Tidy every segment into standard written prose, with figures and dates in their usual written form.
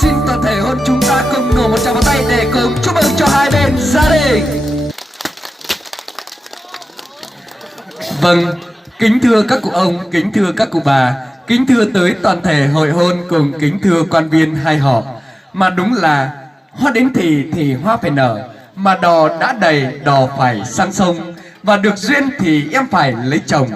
xin toàn thể hôn chúng ta cùng nổ một tràng vào tay để cùng chúc mừng cho hai bên gia đình. Vâng, kính thưa các cụ ông, kính thưa các cụ bà, kính thưa tới toàn thể hội hôn cùng kính thưa quan viên hai họ. Mà đúng là hoa đến thì hoa phải nở, mà đò đã đầy đò phải sang sông, và được duyên thì em phải lấy chồng.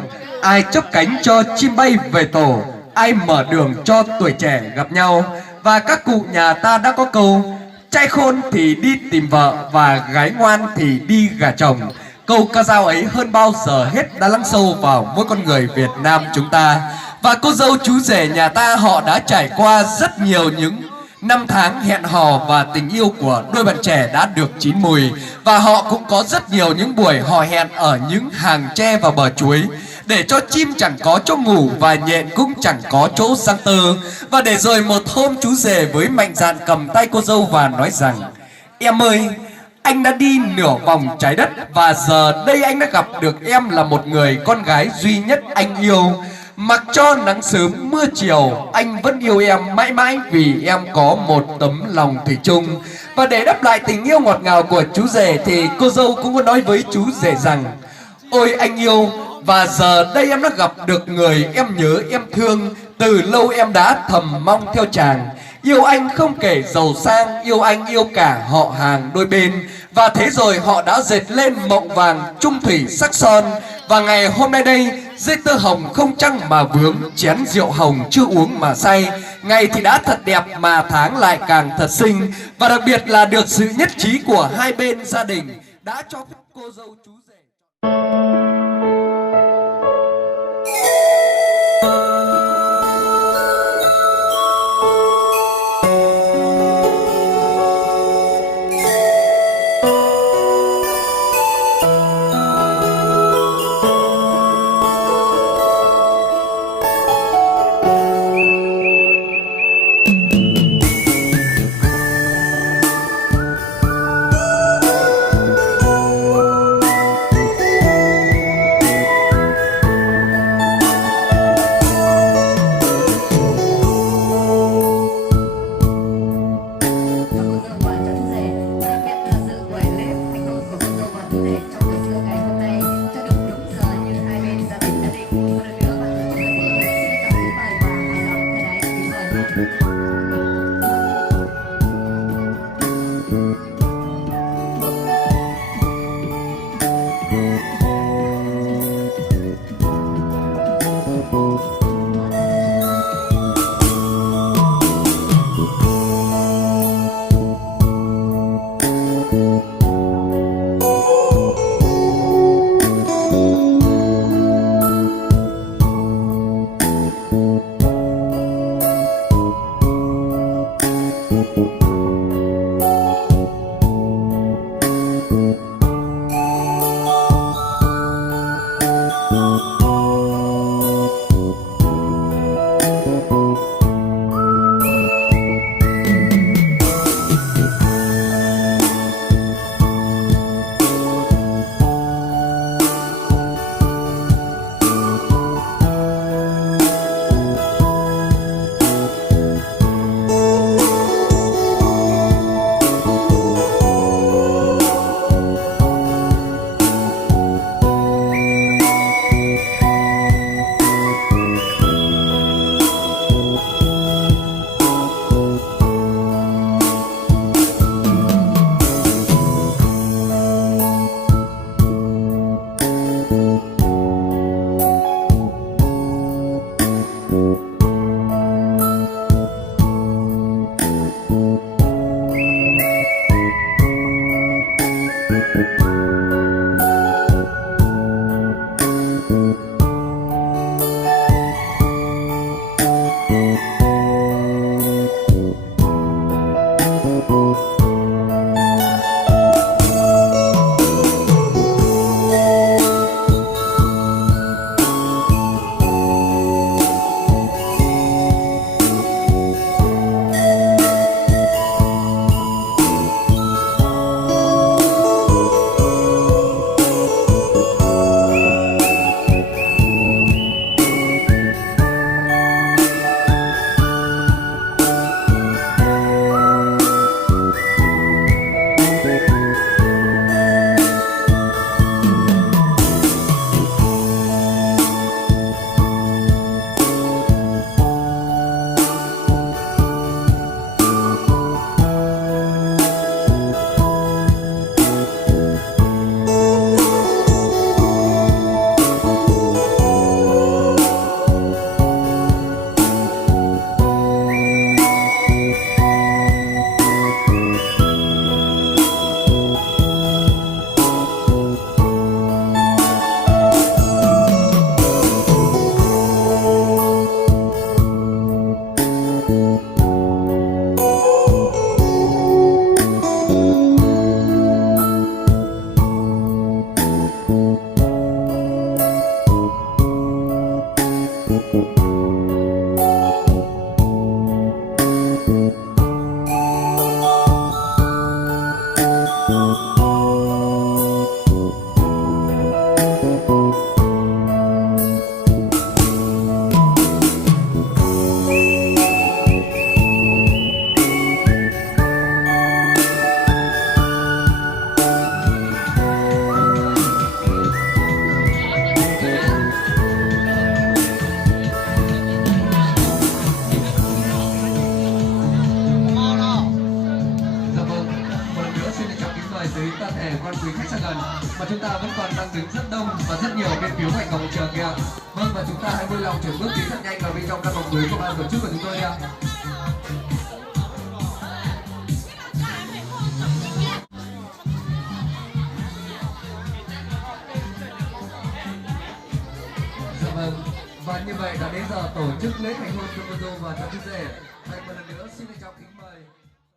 Ai chốc cánh cho chim bay về tổ, ai mở đường cho tuổi trẻ gặp nhau. Và các cụ nhà ta đã có câu: trai khôn thì đi tìm vợ và gái ngoan thì đi gả chồng. Câu ca dao ấy hơn bao giờ hết đã lắng sâu vào mỗi con người Việt Nam chúng ta. Và cô dâu chú rể nhà ta họ đã trải qua rất nhiều những năm tháng hẹn hò, và tình yêu của đôi bạn trẻ đã được chín mùi. Và họ cũng có rất nhiều những buổi hò hẹn ở những hàng tre và bờ chuối, để cho chim chẳng có chỗ ngủ và nhện cũng chẳng có chỗ giăng tơ. Và để rồi một hôm chú rể với mạnh dạn cầm tay cô dâu và nói rằng: em ơi, anh đã đi nửa vòng trái đất, và giờ đây anh đã gặp được em là một người con gái duy nhất anh yêu. Mặc cho nắng sớm mưa chiều, anh vẫn yêu em mãi mãi vì em có một tấm lòng thủy chung. Và để đáp lại tình yêu ngọt ngào của chú rể thì cô dâu cũng có nói với chú rể rằng: ôi anh yêu, và giờ đây em đã gặp được người em nhớ em thương. Từ lâu em đã thầm mong theo chàng. Yêu anh không kể giàu sang, yêu anh yêu cả họ hàng đôi bên. Và thế rồi họ đã dệt lên mộng vàng chung thủy sắc son. Và ngày hôm nay đây, dây tơ hồng không trăng mà vướng, chén rượu hồng chưa uống mà say. Ngày thì đã thật đẹp mà tháng lại càng thật xinh. Và đặc biệt là được sự nhất trí của hai bên gia đình đã cho phép cô dâu chú rể. mời tới toàn thể quan quý khách xa gần, mà chúng ta vẫn còn đang đứng rất đông và rất nhiều bên phía ngoài cổng trường kia. Vâng, và chúng ta hãy vui lòng chuyển bước tiến thật nhanh vào bên trong căn phòng cưới của ban tổ chức của chúng tôi đi ạ. Dạ vâng, và như vậy đã đến giờ tổ chức lễ thành hôn của cô dâu và cháu chú rể. Vậy một lần nữa xin được chào kính mời